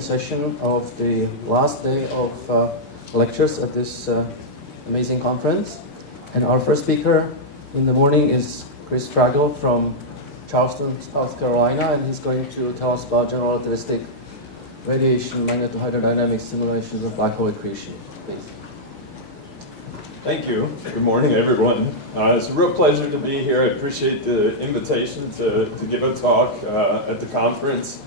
afternoon session of the last day of lectures at this amazing conference. And our first speaker in the morning is Chris Fraggle from Charleston, South Carolina, and he's going to tell us about general relativistic radiation magnetohydrodynamic simulations of black hole accretion. Please. Thank you. Good morning, everyone. It's a real pleasure to be here. I appreciate the invitation to give a talk at the conference.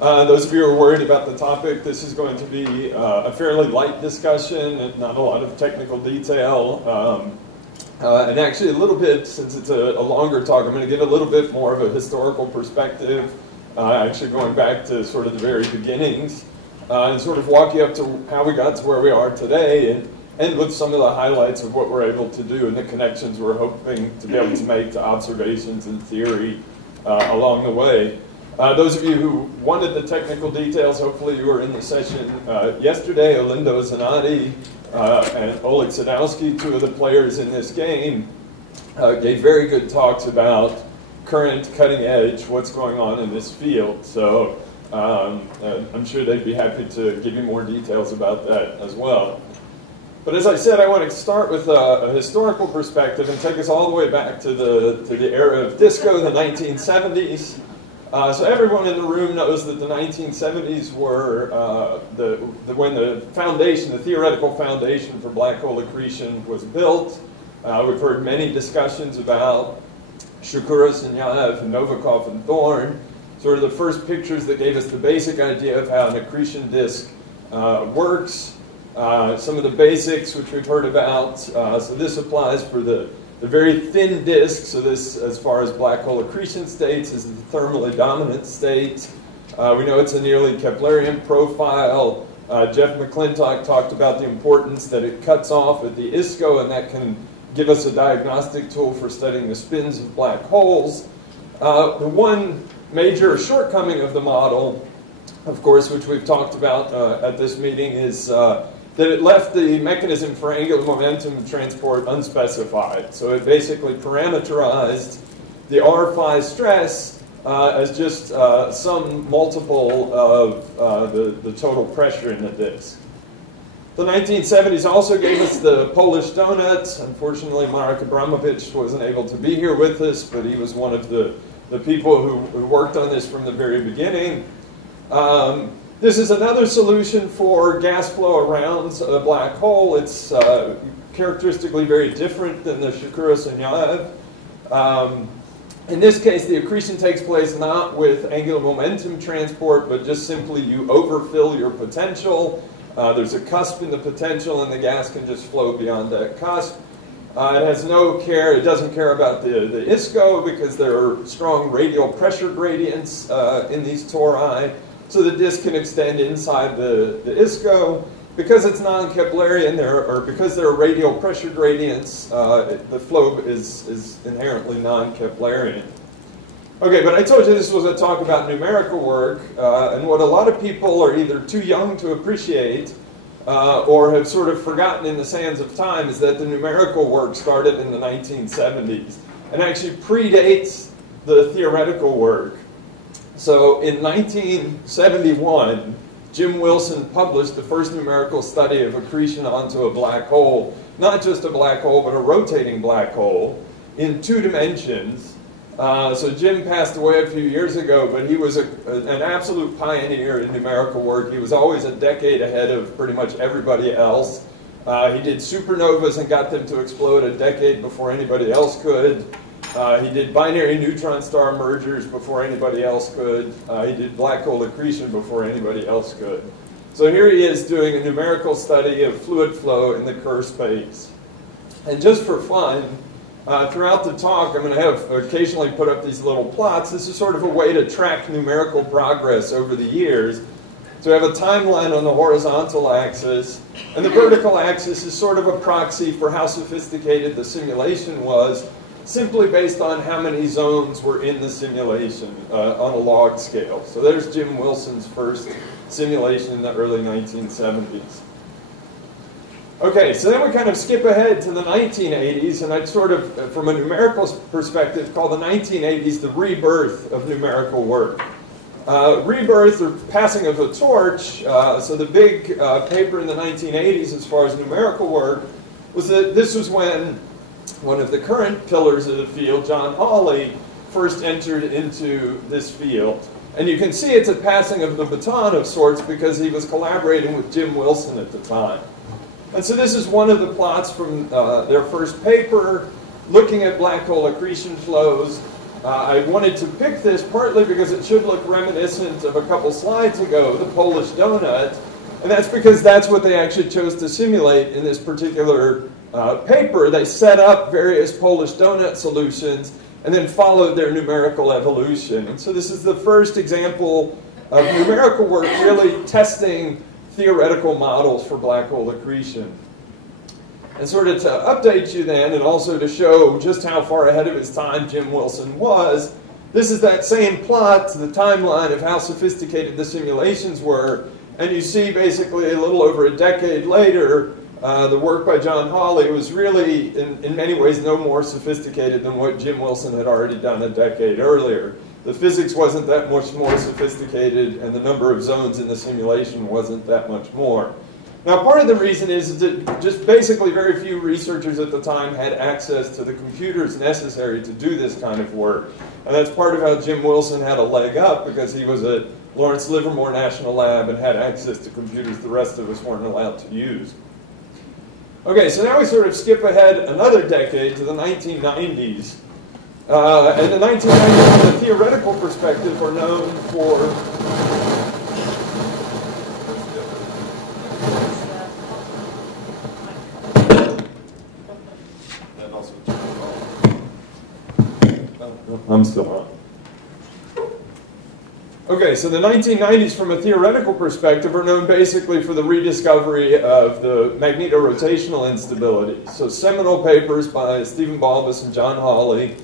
Those of you who are worried about the topic, this is going to be a fairly light discussion and not a lot of technical detail. And actually a little bit, since it's a longer talk, I'm going to give a little bit more of a historical perspective, actually going back to sort of the very beginnings, and sort of walk you up to how we got to where we are today, and end with some of the highlights of what we're able to do and the connections we're hoping to be able to make to observations and theory along the way. Those of you who wanted the technical details, hopefully you were in the session yesterday. Olindo Zanotti and Oleg Sadowski, two of the players in this game, gave very good talks about current, cutting edge, what's going on in this field. So I'm sure they'd be happy to give you more details about that as well. But as I said, I want to start with a historical perspective and take us all the way back to the era of disco, the 1970s. So everyone in the room knows that the 1970s were when the foundation, the theoretical foundation for black hole accretion was built. We've heard many discussions about Shukura, Sinyaev, Novikov, and Thorne, sort of the first pictures that gave us the basic idea of how an accretion disk works. Some of the basics which we've heard about. So this applies for the very thin disk. So this, as far as black hole accretion states, is the thermally dominant state. We know it's a nearly Keplerian profile. Jeff McClintock talked about the importance that it cuts off at the ISCO, and that can give us a diagnostic tool for studying the spins of black holes. The one major shortcoming of the model, of course, which we've talked about at this meeting, is that it left the mechanism for angular momentum transport unspecified. So it basically parameterized the R phi stress as just some multiple of the total pressure in the disk. The 1970s also gave us the Polish donut. Unfortunately, Marek Abramovich wasn't able to be here with us, but he was one of the people who worked on this from the very beginning. This is another solution for gas flow around a black hole. It's characteristically very different than the Shukura-Sinyaev. In this case, the accretion takes place not with angular momentum transport, but just simply you overfill your potential. There's a cusp in the potential, and the gas can just flow beyond that cusp. It has no care, it doesn't care about the ISCO because there are strong radial pressure gradients in these tori. So the disk can extend inside the ISCO. Because it's non-Keplerian, because there are radial pressure gradients, the flow is inherently non-Keplerian. Okay, but I told you this was a talk about numerical work, and what a lot of people are either too young to appreciate or have sort of forgotten in the sands of time is that the numerical work started in the 1970s and actually predates the theoretical work. So in 1971, Jim Wilson published the first numerical study of accretion onto a black hole, not just a black hole, but a rotating black hole in 2 dimensions. So Jim passed away a few years ago, but he was an absolute pioneer in numerical work. He was always a decade ahead of pretty much everybody else. He did supernovas and got them to explode a decade before anybody else could. He did binary neutron star mergers before anybody else could. He did black hole accretion before anybody else could. So here he is doing a numerical study of fluid flow in the Kerr space. And just for fun, throughout the talk, I'm going to have occasionally put up these little plots. This is sort of a way to track numerical progress over the years. So we have a timeline on the horizontal axis, and the vertical axis is sort of a proxy for how sophisticated the simulation was, simply based on how many zones were in the simulation on a log scale. So there's Jim Wilson's first simulation in the early 1970s. Okay, so then we kind of skip ahead to the 1980s, and I'd sort of, from a numerical perspective, call the 1980s the rebirth of numerical work. rebirth or passing of a torch. So the big paper in the 1980s as far as numerical work was that this was when one of the current pillars of the field, John Hawley, first entered into this field. And you can see it's a passing of the baton of sorts because he was collaborating with Jim Wilson at the time. And so this is one of the plots from their first paper, looking at black hole accretion flows. I wanted to pick this partly because it should look reminiscent of a couple slides ago, the Polish donut. And that's because that's what they actually chose to simulate in this particular paper. They set up various Polish donut solutions and then followed their numerical evolution. And so this is the first example of numerical work really testing theoretical models for black hole accretion. And sort of to update you then, and also to show just how far ahead of his time Jim Wilson was, this is that same plot, the timeline of how sophisticated the simulations were. And you see basically a little over a decade later, the work by John Hawley was really, in many ways, no more sophisticated than what Jim Wilson had already done a decade earlier. The physics wasn't that much more sophisticated, and the number of zones in the simulation wasn't that much more. Now, part of the reason is that just basically very few researchers at the time had access to the computers necessary to do this kind of work. And that's part of how Jim Wilson had a leg up, because he was at Lawrence Livermore National Lab and had access to computers the rest of us weren't allowed to use. Okay, so now we sort of skip ahead another decade to the 1990s. And the 1990s, from a theoretical perspective, are known for I'm still on. Okay, so the 1990s from a theoretical perspective are known basically for the rediscovery of the magnetorotational instability. So seminal papers by Stephen Balbus and John Hawley.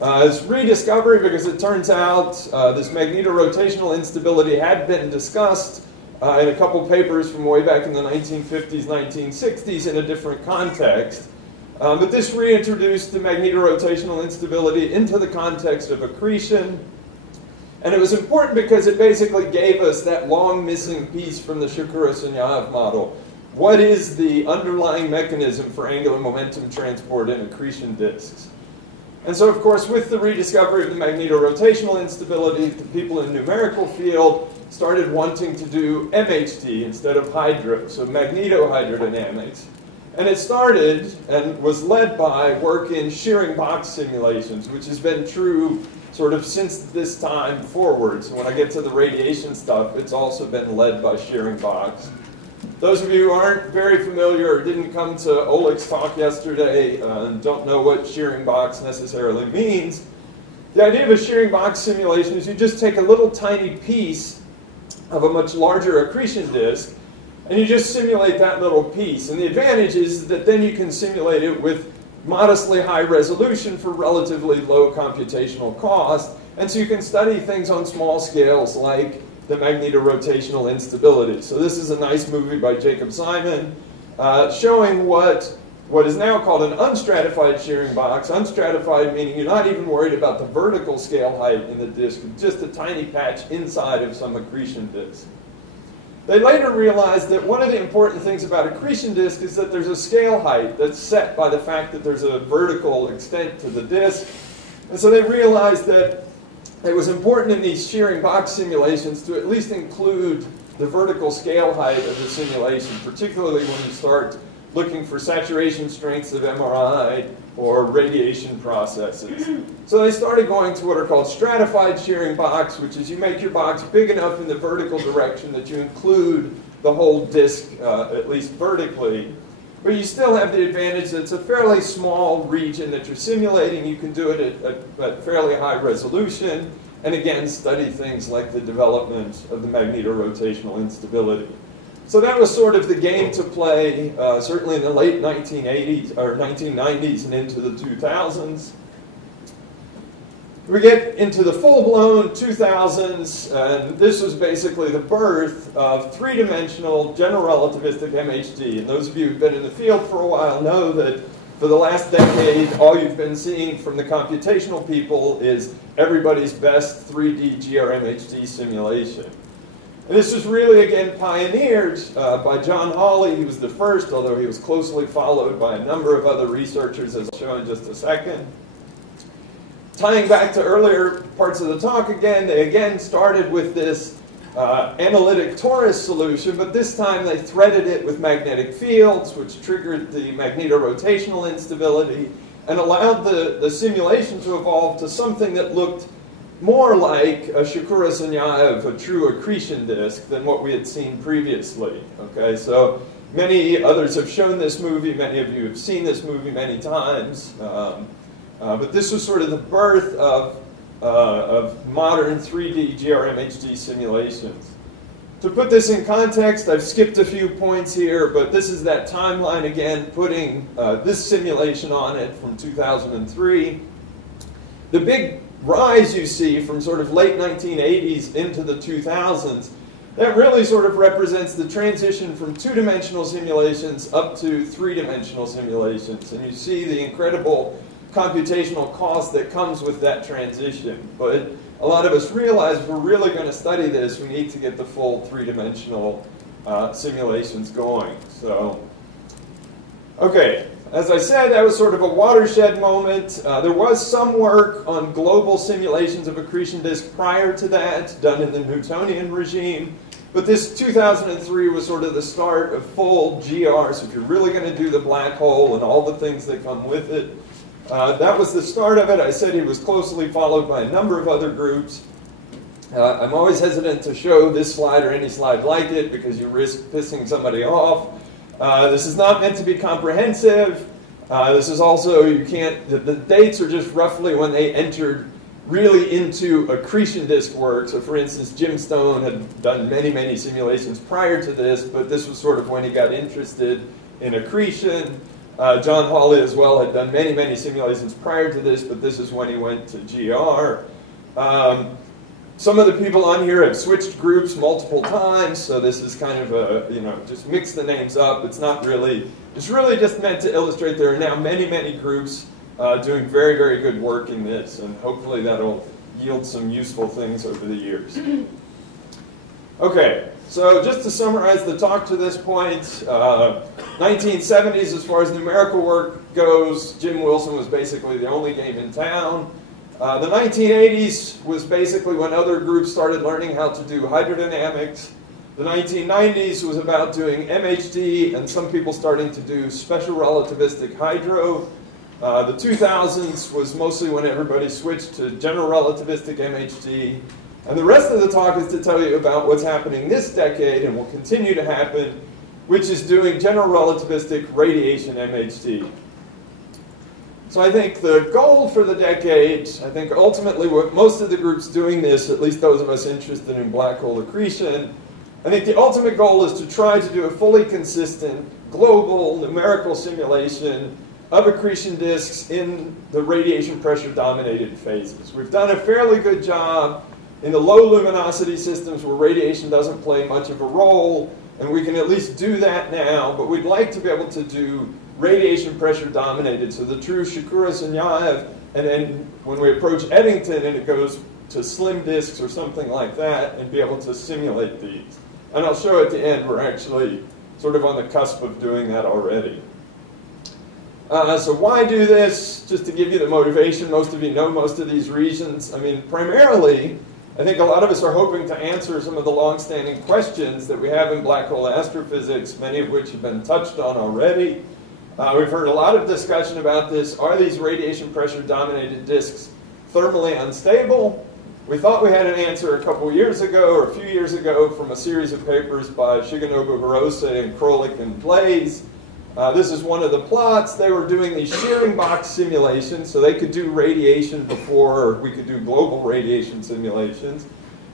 It's rediscovery because it turns out this magnetorotational instability had been discussed in a couple papers from way back in the 1950s, 1960s in a different context. But this reintroduced the magnetorotational instability into the context of accretion. And it was important because it basically gave us that long missing piece from the Shukura-Sunyaev model. What is the underlying mechanism for angular momentum transport in accretion disks? And so, of course, with the rediscovery of the magnetorotational instability, the people in the numerical field started wanting to do MHD instead of hydro, so magnetohydrodynamics. And it started and was led by work in shearing box simulations, which has been true sort of since this time forward. So when I get to the radiation stuff, it's also been led by shearing box. Those of you who aren't very familiar or didn't come to Oleg's talk yesterday and don't know what shearing box necessarily means, the idea of a shearing box simulation is you just take a little tiny piece of a much larger accretion disk and you just simulate that little piece. And the advantage is that then you can simulate it with modestly high resolution for relatively low computational cost. And so you can study things on small scales like the magnetorotational instability. So this is a nice movie by Jacob Simon showing what is now called an unstratified shearing box. Unstratified meaning you're not even worried about the vertical scale height in the disk, just a tiny patch inside of some accretion disk. They later realized that one of the important things about accretion disk is that there's a scale height that's set by the fact that there's a vertical extent to the disk. And so they realized that it was important in these shearing box simulations to at least include the vertical scale height of the simulation, particularly when you start looking for saturation strengths of MRI or radiation processes. So they started going to what are called stratified shearing box, which is you make your box big enough in the vertical direction that you include the whole disk, at least vertically. But you still have the advantage that it's a fairly small region that you're simulating. You can do it at fairly high resolution, and again, study things like the development of the magnetorotational instability. So that was sort of the game to play, certainly in the late 1980s or 1990s and into the 2000s. We get into the full-blown 2000s, and this was basically the birth of three-dimensional general relativistic MHD. And those of you who've been in the field for a while know that for the last decade, all you've been seeing from the computational people is everybody's best 3D GRMHD simulation. And this was really, again, pioneered by John Hawley. He was the first, although he was closely followed by a number of other researchers, as I'll show in just a second. Tying back to earlier parts of the talk again, they again started with this analytic torus solution, but this time they threaded it with magnetic fields, which triggered the magnetorotational instability and allowed the simulation to evolve to something that looked more like a Shakura Sunyaev, a true accretion disk, than what we had seen previously. Okay, so many others have shown this movie, many of you have seen this movie many times, but this was sort of the birth of modern 3D GRMHD simulations. To put this in context, I've skipped a few points here, but this is that timeline again, putting this simulation on it from 2003. The big rise you see from sort of late 1980s into the 2000s, that really sort of represents the transition from two-dimensional simulations up to three-dimensional simulations. And you see the incredible computational cost that comes with that transition. But a lot of us realize if we're really going to study this, we need to get the full three-dimensional simulations going. So, okay, as I said, that was sort of a watershed moment. There was some work on global simulations of accretion disk prior to that, done in the Newtonian regime. But this 2003 was sort of the start of full GR, so if you're really going to do the black hole and all the things that come with it, that was the start of it. I said he was closely followed by a number of other groups. I'm always hesitant to show this slide or any slide like it because you risk pissing somebody off. This is not meant to be comprehensive. This is also, you can't, the dates are just roughly when they entered really into accretion disk work. So for instance, Jim Stone had done many, many simulations prior to this, but this was sort of when he got interested in accretion. John Hawley as well had done many, many simulations prior to this, but this is when he went to GR. Some of the people on here have switched groups multiple times, so this is kind of a, you know, just mix the names up. It's not really, it's really just meant to illustrate there are now many, many groups doing very, very good work in this, and hopefully that'll yield some useful things over the years. Okay, so just to summarize the talk to this point, 1970s as far as numerical work goes, Jim Wilson was basically the only game in town. The 1980s was basically when other groups started learning how to do hydrodynamics. The 1990s was about doing MHD and some people starting to do special relativistic hydro. The 2000s was mostly when everybody switched to general relativistic MHD. And the rest of the talk is to tell you about what's happening this decade and will continue to happen, which is doing general relativistic radiation MHD. So I think the goal for the decade, I think ultimately what most of the groups doing this, at least those of us interested in black hole accretion, I think the ultimate goal is to try to do a fully consistent global numerical simulation of accretion disks in the radiation pressure dominated phases. We've done a fairly good job in the low luminosity systems where radiation doesn't play much of a role, and we can at least do that now, but we'd like to be able to do radiation pressure dominated, so the true Shakura Sunyaev, and then when we approach Eddington and it goes to slim disks or something like that, and be able to simulate these. And I'll show at the end we're actually sort of on the cusp of doing that already. So why do this? Just to give you the motivation, most of you know most of these reasons. I mean, primarily, I think a lot of us are hoping to answer some of the long-standing questions that we have in black hole astrophysics, many of which have been touched on already. We've heard a lot of discussion about this. Are these radiation pressure dominated disks thermally unstable? We thought we had an answer a couple years ago, or a few years ago, from a series of papers by Shigenobu Hirose and Krolik and Blaze. This is one of the plots. They were doing these shearing box simulations, so they could do radiation before we could do global radiation simulations.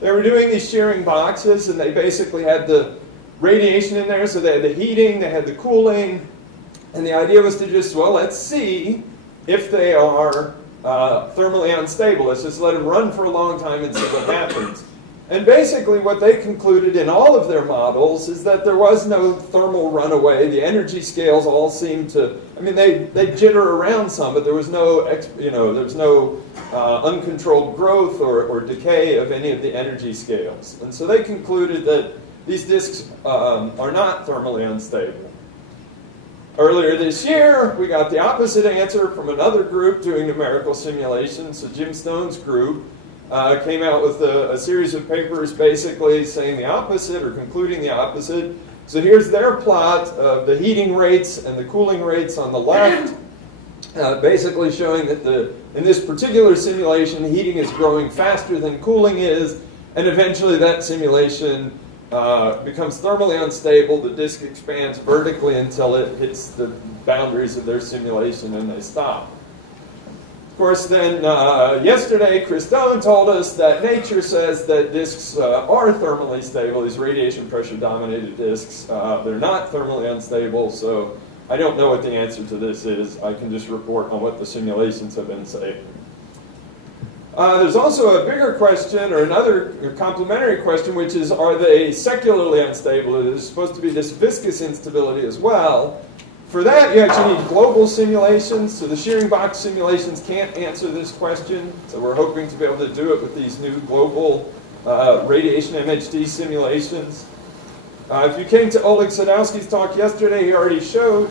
They were doing these shearing boxes, and they basically had the radiation in there, so they had the heating, they had the cooling, and the idea was to just, well, let's see if they are thermally unstable. Let's just let them run for a long time and see what happens. And basically what they concluded in all of their models is that there was no thermal runaway. The energy scales all seemed to, I mean, they jitter around some, but there was no, uncontrolled growth or decay of any of the energy scales. And so they concluded that these disks are not thermally unstable. Earlier this year, we got the opposite answer from another group doing numerical simulations. So Jim Stone's group came out with a series of papers basically saying the opposite or concluding the opposite. So here's their plot of the heating rates and the cooling rates on the left, basically showing that in this particular simulation, heating is growing faster than cooling is, and eventually that simulation becomes thermally unstable. The disk expands vertically until it hits the boundaries of their simulation and they stop. Of course, then yesterday, Chris Doan told us that nature says that disks are thermally stable, these radiation pressure dominated disks. They're not thermally unstable, so I don't know what the answer to this is. I can just report on what the simulations have been saying. There's also a bigger question, or another complementary question, which is, are they secularly unstable? There's supposed to be this viscous instability as well. For that, you actually need global simulations. So the shearing box simulations can't answer this question. So we're hoping to be able to do it with these new global radiation MHD simulations. If you came to Oleg Sadowski's talk yesterday, he already showed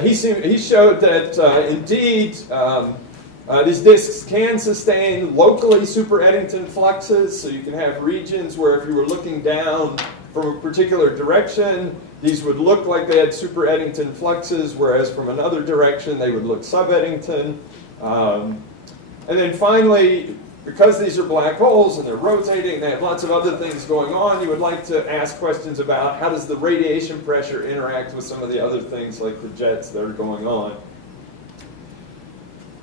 he showed that indeed these disks can sustain locally super Eddington fluxes, so you can have regions where if you were looking down from a particular direction, these would look like they had super Eddington fluxes, whereas from another direction they would look sub-Eddington. And then finally, because these are black holes and they're rotating, they have lots of other things going on, you would like to ask questions about how does the radiation pressure interact with some of the other things like the jets that are going on.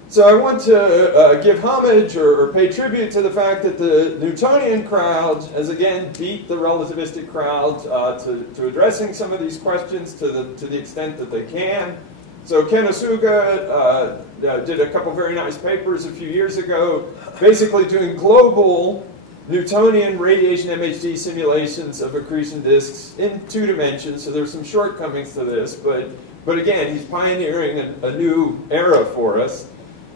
So I want to give homage or pay tribute to the fact that the Newtonian crowd has again beat the relativistic crowd to addressing some of these questions to the extent that they can. So Ken Asuka did a couple very nice papers a few years ago, basically doing global Newtonian radiation MHD simulations of accretion disks in 2 dimensions. So there's some shortcomings to this, but again, he's pioneering a new era for us.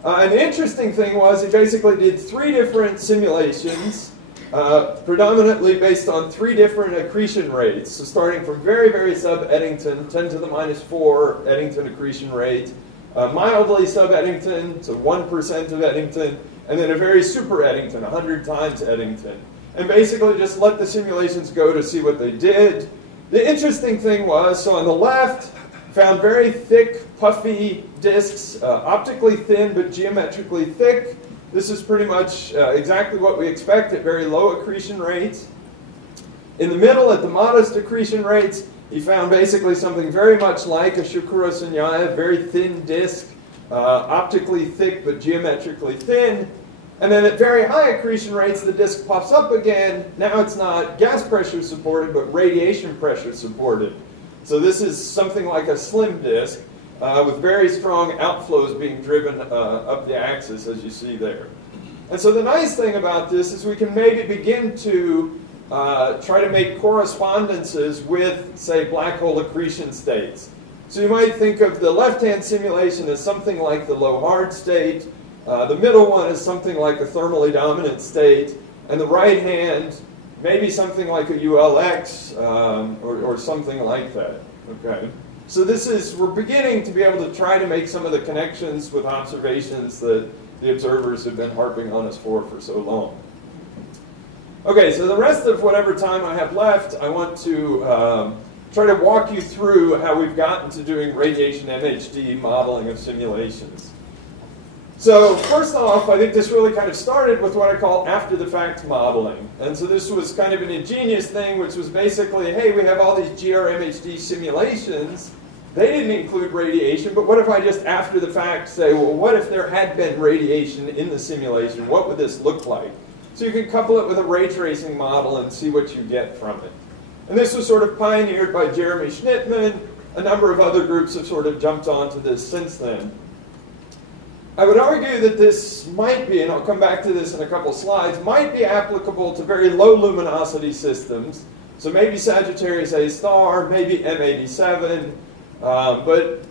And the interesting thing was he basically did 3 different simulations, predominantly based on 3 different accretion rates. So starting from very, very sub-Eddington, 10 to the minus 4 Eddington accretion rate, mildly sub-Eddington, so 1% of Eddington, and then a very super Eddington, 100 times Eddington. And basically just let the simulations go to see what they did. The interesting thing was, so on the left, found very thick, puffy disks, optically thin but geometrically thick. This is pretty much exactly what we expect at very low accretion rates. In the middle, at the modest accretion rates, he found basically something very much like a Shukura-Sunyaev, very thin disk, optically thick but geometrically thin. And then at very high accretion rates, the disk puffs up again. Now it's not gas pressure supported, but radiation pressure supported. So this is something like a slim disk with very strong outflows being driven up the axis, as you see there. And so the nice thing about this is we can maybe begin to try to make correspondences with, say, black hole accretion states. So you might think of the left-hand simulation as something like the low hard state, the middle one is something like a thermally dominant state, and the right hand maybe something like a ULX or something like that. Okay. So we're beginning to be able to try to make some of the connections with observations that the observers have been harping on us for so long. Okay, so the rest of whatever time I have left, I want to try to walk you through how we've gotten to doing radiation MHD modeling of simulations. So first off, I think this really kind of started with what I call after-the-fact modeling. And so this was kind of an ingenious thing, which was basically, hey, we have all these GRMHD simulations. They didn't include radiation, but what if I just after the fact say, well, what if there had been radiation in the simulation? What would this look like? So you can couple it with a ray tracing model and see what you get from it. And this was sort of pioneered by Jeremy Schnittman. A number of other groups have sort of jumped onto this since then. I would argue that this might be, and I'll come back to this in a couple slides, might be applicable to very low luminosity systems. So maybe Sagittarius A Star, maybe M87, but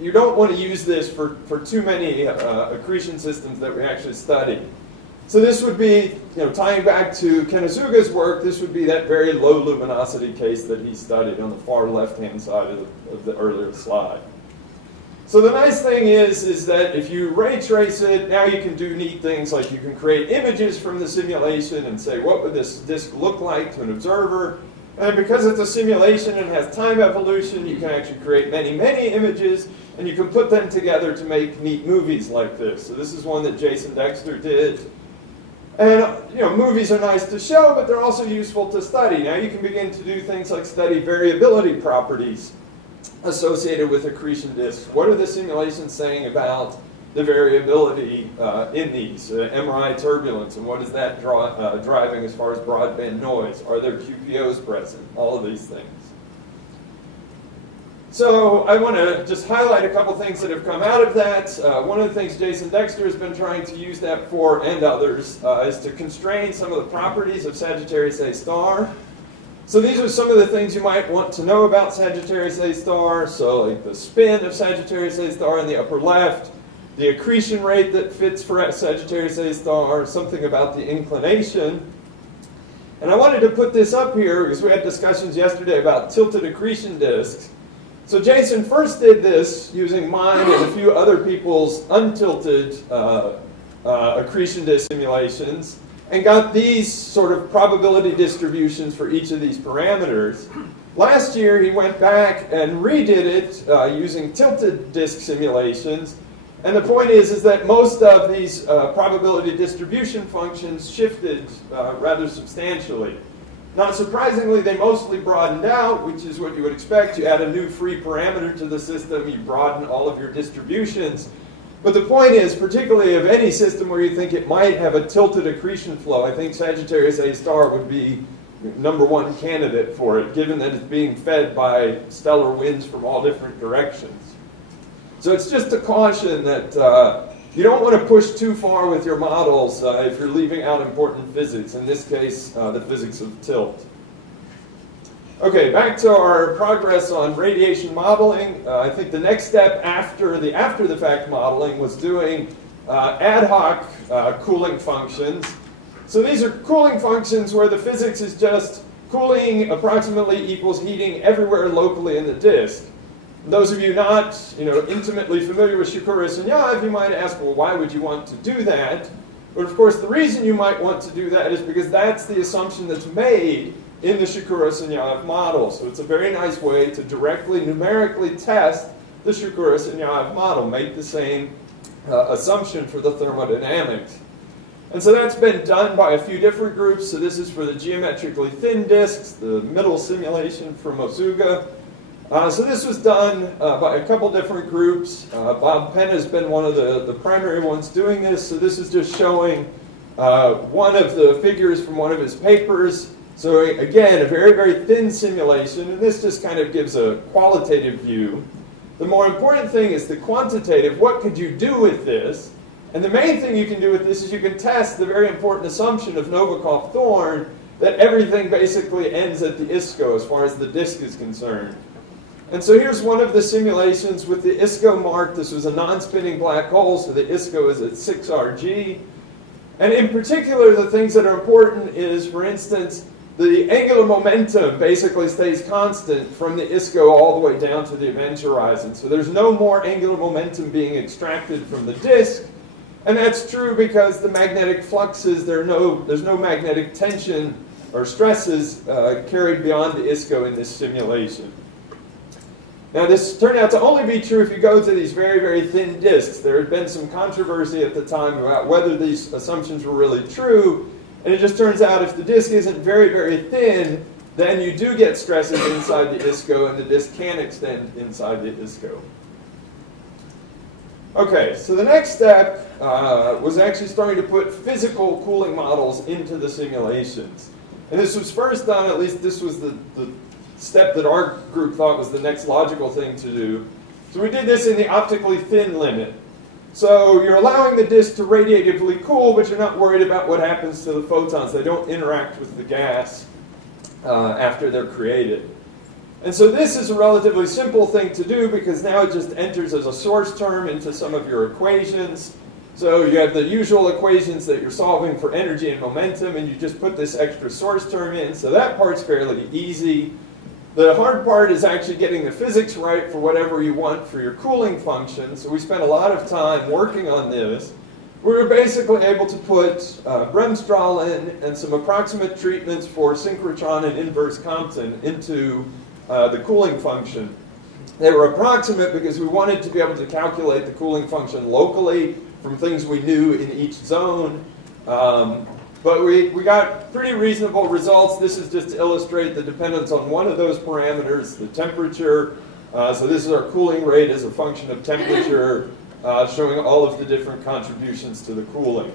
you don't want to use this for too many accretion systems that we actually study. So this would be, tying back to Ken Asuka's work, this would be that very low luminosity case that he studied on the far left-hand side of the earlier slide. So the nice thing is that if you ray trace it, now you can do neat things like you can create images from the simulation and say, what would this disk look like to an observer? And because it's a simulation and has time evolution, you can actually create many, many images, and you can put them together to make neat movies like this. So this is one that Jason Dexter did. And movies are nice to show, but they're also useful to study. Now you can begin to do things like study variability properties associated with accretion disks. What are the simulations saying about the variability in these? MRI turbulence, and what is that driving as far as broadband noise? Are there QPOs present? All of these things. So I want to just highlight a couple things that have come out of that. One of the things Jason Dexter has been trying to use that for, and others, is to constrain some of the properties of Sagittarius A Star. So these are some of the things you might want to know about Sagittarius A Star. So like the spin of Sagittarius A Star in the upper left, the accretion rate that fits for Sagittarius A Star, something about the inclination. And I wanted to put this up here because we had discussions yesterday about tilted accretion disks. So Jason first did this using mine and a few other people's untilted accretion disk simulations, and got these sort of probability distributions for each of these parameters. Last year he went back and redid it using tilted disk simulations, and the point is that most of these probability distribution functions shifted rather substantially. Not surprisingly, they mostly broadened out, which is what you would expect. You add a new free parameter to the system, you broaden all of your distributions. But the point is, particularly of any system where you think it might have a tilted accretion flow, I think Sagittarius A Star would be #1 candidate for it, given that it's being fed by stellar winds from all different directions. So it's just a caution that you don't want to push too far with your models if you're leaving out important physics, in this case, the physics of tilt. Okay, back to our progress on radiation modeling. I think the next step after the fact modeling was doing ad hoc cooling functions. So these are cooling functions where the physics is just cooling approximately equals heating everywhere locally in the disk. Those of you not intimately familiar with Shikura and Yav, you might ask, well, why would you want to do that? But of course, the reason you might want to do that is because that's the assumption that's made in the Shikura and Yav model. So it's a very nice way to directly numerically test the Shikura and Yav model, make the same assumption for the thermodynamics. And so that's been done by a few different groups. So this is for the geometrically thin disks, the middle simulation from Asuka. So this was done by a couple different groups. Bob Penn has been one of the primary ones doing this. So this is just showing one of the figures from one of his papers. So again, a very, very thin simulation. And this just kind of gives a qualitative view. The more important thing is the quantitative. What could you do with this? And the main thing you can do with this is you can test the very important assumption of Novikov-Thorne that everything basically ends at the ISCO as far as the disk is concerned. And so here's one of the simulations with the ISCO mark. This was a non-spinning black hole, so the ISCO is at 6 Rg. And in particular, the things that are important is, for instance, the angular momentum basically stays constant from the ISCO all the way down to the event horizon. So there's no more angular momentum being extracted from the disk. And that's true because the magnetic fluxes, there's no magnetic tension or stresses carried beyond the ISCO in this simulation. Now this turned out to only be true if you go to these very, very thin disks. There had been some controversy at the time about whether these assumptions were really true. And it just turns out if the disk isn't very, very thin, then you do get stresses inside the ISCO and the disk can extend inside the ISCO. Okay, so the next step was actually starting to put physical cooling models into the simulations. And this was first done, at least this was the step that our group thought was the next logical thing to do. So we did this in the optically thin limit. So you're allowing the disk to radiatively cool, but you're not worried about what happens to the photons. They don't interact with the gas after they're created. And so this is a relatively simple thing to do because now it just enters as a source term into some of your equations. So you have the usual equations that you're solving for energy and momentum, and you just put this extra source term in. So that part's fairly easy. The hard part is actually getting the physics right for whatever you want for your cooling function. So we spent a lot of time working on this. We were basically able to put Bremsstrahl in and some approximate treatments for synchrotron and inverse Compton into the cooling function. They were approximate because we wanted to be able to calculate the cooling function locally from things we knew in each zone. But we got pretty reasonable results. This is just to illustrate the dependence on one of those parameters, the temperature. So this is our cooling rate as a function of temperature, showing all of the different contributions to the cooling.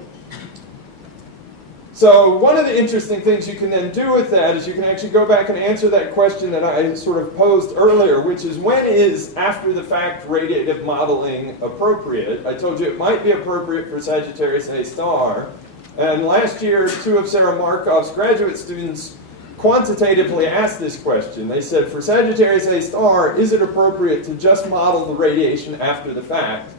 So one of the interesting things you can then do with that is you can actually go back and answer that question that I sort of posed earlier, which is when is after-the-fact radiative modeling appropriate? I told you it might be appropriate for Sagittarius A Star. And last year, 2 of Sarah Markov's graduate students quantitatively asked this question. They said, for Sagittarius A Star, is it appropriate to just model the radiation after the fact?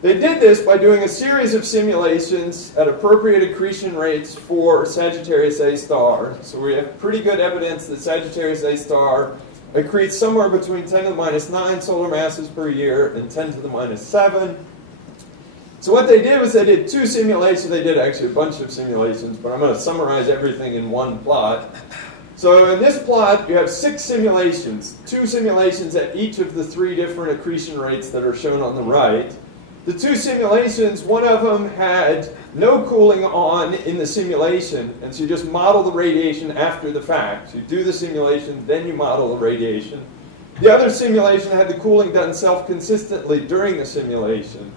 They did this by doing a series of simulations at appropriate accretion rates for Sagittarius A Star. So we have pretty good evidence that Sagittarius A Star accretes somewhere between 10 to the minus 9 solar masses per year and 10 to the minus 7. So what they did was they did 2 simulations. They did actually a bunch of simulations, but I'm going to summarize everything in one plot. So in this plot, you have 6 simulations, 2 simulations at each of the 3 different accretion rates that are shown on the right. The 2 simulations, one of them had no cooling on in the simulation, and so you just model the radiation after the fact. So you do the simulation, then you model the radiation. The other simulation had the cooling done self-consistently during the simulation.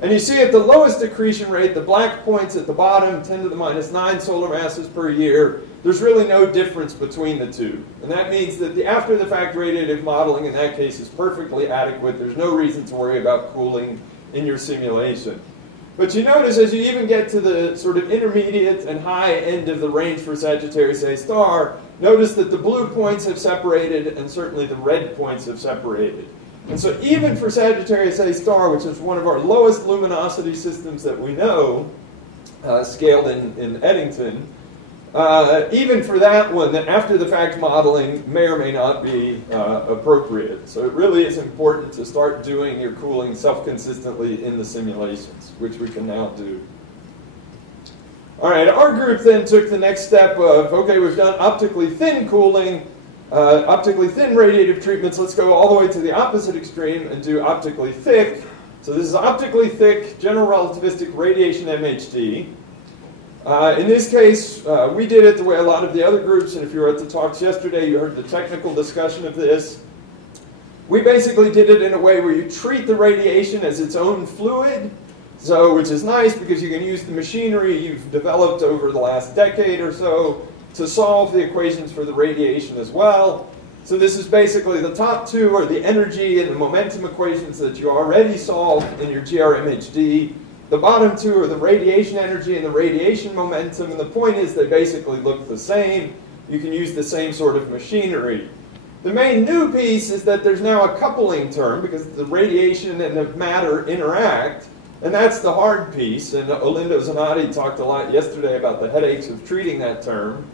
And you see at the lowest accretion rate, the black points at the bottom, 10 to the minus 9 solar masses per year, there's really no difference between the 2. And that means that the after-the-fact radiative modeling in that case is perfectly adequate. There's no reason to worry about cooling in your simulation. But you notice as you even get to the sort of intermediate and high end of the range for Sagittarius A Star, notice that the blue points have separated and certainly the red points have separated. And so even for Sagittarius A Star, which is one of our lowest luminosity systems that we know, scaled in Eddington, even for that one, the after-the-fact modeling may or may not be appropriate. So it really is important to start doing your cooling self-consistently in the simulations, which we can now do. All right, our group then took the next step of, okay, we've done optically thin cooling, optically thin radiative treatments. Let's go all the way to the opposite extreme and do optically thick. So this is optically thick, general relativistic radiation MHD. In this case, we did it the way a lot of the other groups, and if you were at the talks yesterday, you heard the technical discussion of this. We basically did it in a way where you treat the radiation as its own fluid, so which is nice because you can use the machinery you've developed over the last decade or so to solve the equations for the radiation as well. So this is basically the top 2 are the energy and the momentum equations that you already solved in your GRMHD. The bottom 2 are the radiation energy and the radiation momentum, and the point is they basically look the same. You can use the same sort of machinery. The main new piece is that there's now a coupling term because the radiation and the matter interact, and that's the hard piece, and Olindo Zanotti talked a lot yesterday about the headaches of treating that term.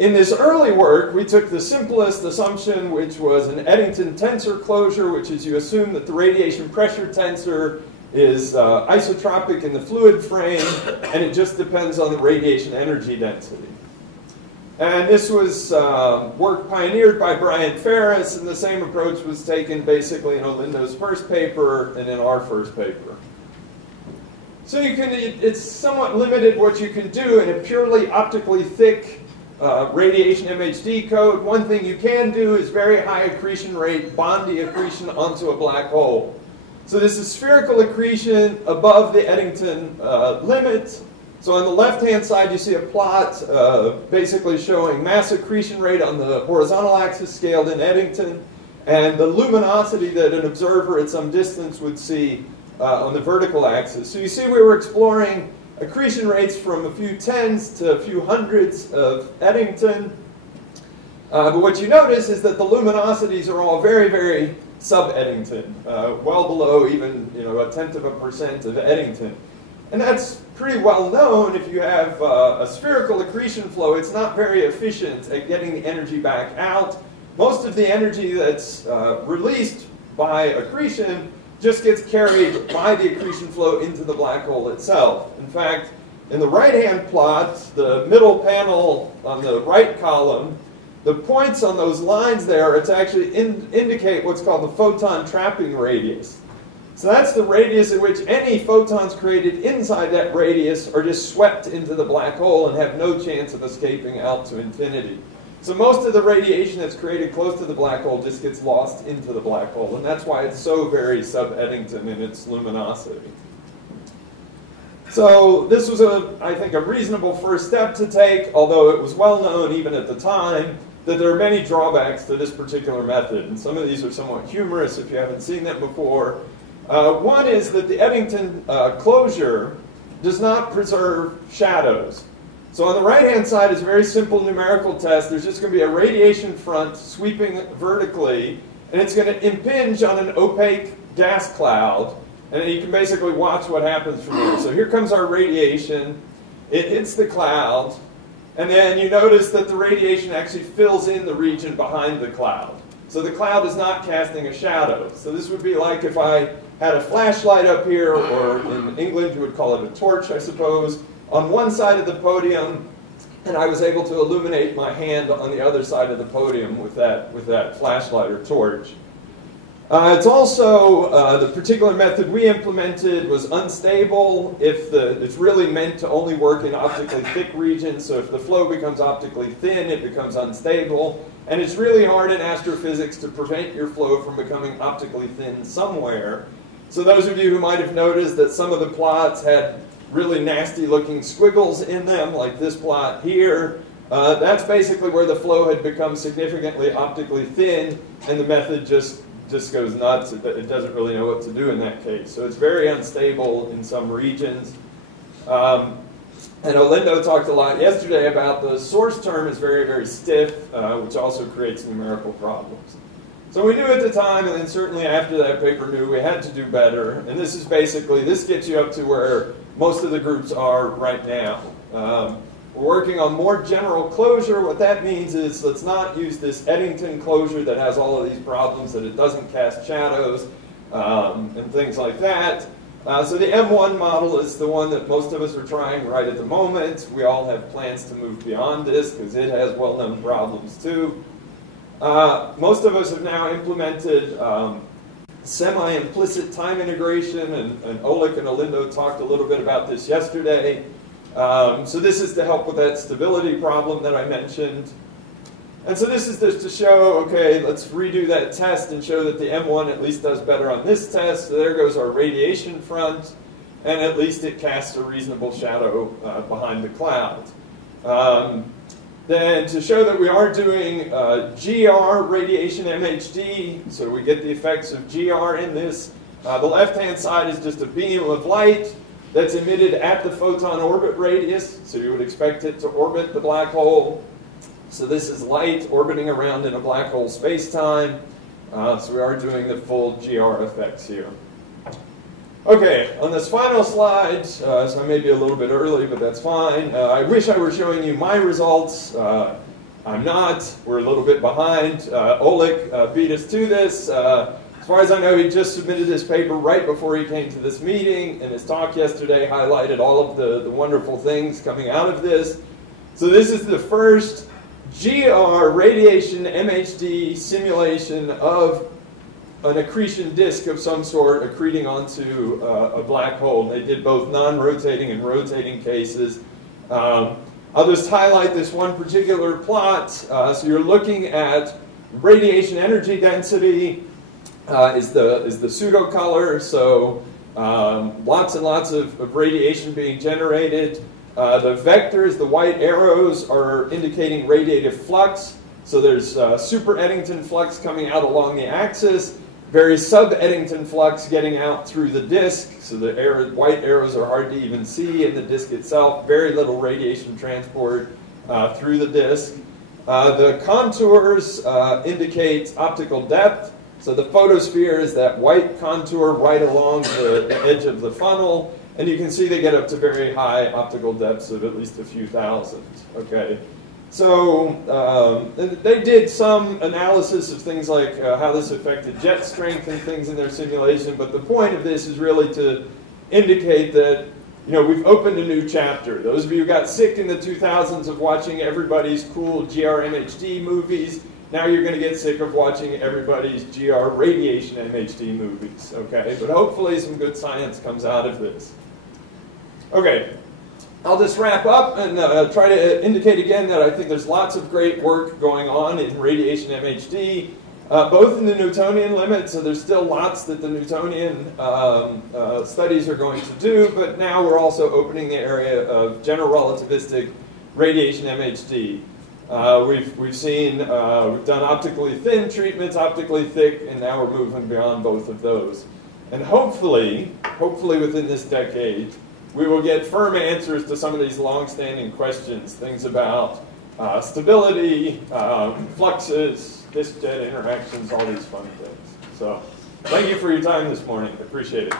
In this early work, we took the simplest assumption, which was an Eddington tensor closure, which is you assume that the radiation pressure tensor is isotropic in the fluid frame, and it just depends on the radiation energy density. And this was work pioneered by Brian Ferris, and the same approach was taken basically in Olindo's first paper and in our first paper. So you can, it's somewhat limited what you can do in a purely optically thick radiation MHD code. One thing you can do is very high accretion rate, Bondi accretion onto a black hole. So this is spherical accretion above the Eddington limit. So on the left-hand side, you see a plot basically showing mass accretion rate on the horizontal axis scaled in Eddington, and the luminosity that an observer at some distance would see on the vertical axis. So you see we were exploring accretion rates from a few tens to a few hundreds of Eddington. But what you notice is that the luminosities are all very, very sub-Eddington, well below even 0.1% of Eddington. And that's pretty well known. If you have a spherical accretion flow, it's not very efficient at getting the energy back out. Most of the energy that's released by accretion just gets carried by the accretion flow into the black hole itself. In fact, in the right-hand plot, the middle panel on the right column, the points on those lines there are to actually indicate what's called the photon trapping radius. So that's the radius at which any photons created inside that radius are just swept into the black hole and have no chance of escaping out to infinity. So most of the radiation that's created close to the black hole just gets lost into the black hole, and that's why it's so very sub-Eddington in its luminosity. So this was, I think, a reasonable first step to take, although it was well known even at the time that there are many drawbacks to this particular method, and some of these are somewhat humorous if you haven't seen them before. One is that the Eddington closure does not preserve shadows. So on the right-hand side is a very simple numerical test. There's just going to be a radiation front sweeping vertically, and it's going to impinge on an opaque gas cloud, and you can basically watch what happens from here. So here comes our radiation. It hits the cloud, and then you notice that the radiation actually fills in the region behind the cloud. So the cloud is not casting a shadow. So this would be like if I had a flashlight up here, or in England you would call it a torch, I suppose, on one side of the podium, and I was able to illuminate my hand on the other side of the podium with that flashlight or torch. It's also, the particular method we implemented was unstable. It's really meant to only work in optically thick regions, so if the flow becomes optically thin, it becomes unstable. And it's really hard in astrophysics to prevent your flow from becoming optically thin somewhere. So those of you who might have noticed that some of the plots had really nasty looking squiggles in them, like this plot here, that's basically where the flow had become significantly optically thin, and the method just goes nuts. It doesn't really know what to do in that case. So it's very unstable in some regions. And Olindo talked a lot yesterday about the source term is very, very stiff, which also creates numerical problems. So we knew at the time, and then certainly after that paper knew we had to do better. And this is basically, this gets you up to where most of the groups are right now. We're working on more general closure. What that means is let's not use this Eddington closure that has all of these problems, that it doesn't cast shadows and things like that. So the M1 model is the one that most of us are trying right at the moment. We all have plans to move beyond this because it has well-known problems too. Most of us have now implemented semi-implicit time integration, and Oleg and Olindo talked a little bit about this yesterday. So this is to help with that stability problem that I mentioned. And so this is just to show, okay, let's redo that test and show that the M1 at least does better on this test. So there goes our radiation front, and at least it casts a reasonable shadow behind the cloud. Then to show that we are doing GR radiation MHD, so we get the effects of GR in this. The left-hand side is just a beam of light that's emitted at the photon orbit radius, so you would expect it to orbit the black hole. So this is light orbiting around in a black hole space-time. So we are doing the full GR effects here. Okay, on this final slide, so I may be a little bit early, but that's fine. I wish I were showing you my results. I'm not. We're a little bit behind. Oleg beat us to this. As far as I know, he just submitted this paper right before he came to this meeting, and his talk yesterday highlighted all of the wonderful things coming out of this. So this is the first GR radiation MHD simulation of an accretion disk of some sort accreting onto a black hole. They did both non-rotating and rotating cases. I'll just highlight this one particular plot. So you're looking at radiation energy density is the pseudo color. So lots and lots of radiation being generated. The vectors, the white arrows, are indicating radiative flux. So there's super Eddington flux coming out along the axis, very sub-Eddington flux getting out through the disk. So the white arrows are hard to even see in the disk itself. Very little radiation transport through the disk. The contours indicate optical depth. So the photosphere is that white contour right along the edge of the funnel. And you can see they get up to very high optical depths of at least a few thousand. Okay. So they did some analysis of things like how this affected jet strength and things in their simulation. But the point of this is really to indicate that, you know, we've opened a new chapter. Those of you who got sick in the 2000s of watching everybody's cool GR MHD movies, now you're going to get sick of watching everybody's GR radiation MHD movies. Okay, but hopefully some good science comes out of this. Okay. I'll just wrap up and try to indicate again that I think there's lots of great work going on in radiation MHD, both in the Newtonian limit, so there's still lots that the Newtonian studies are going to do, but now we're also opening the area of general relativistic radiation MHD. We've done optically thin treatments, optically thick, and now we're moving beyond both of those. And hopefully within this decade, we will get firm answers to some of these long-standing questions, things about stability, fluxes, disk-jet interactions, all these fun things. So thank you for your time this morning. I appreciate it.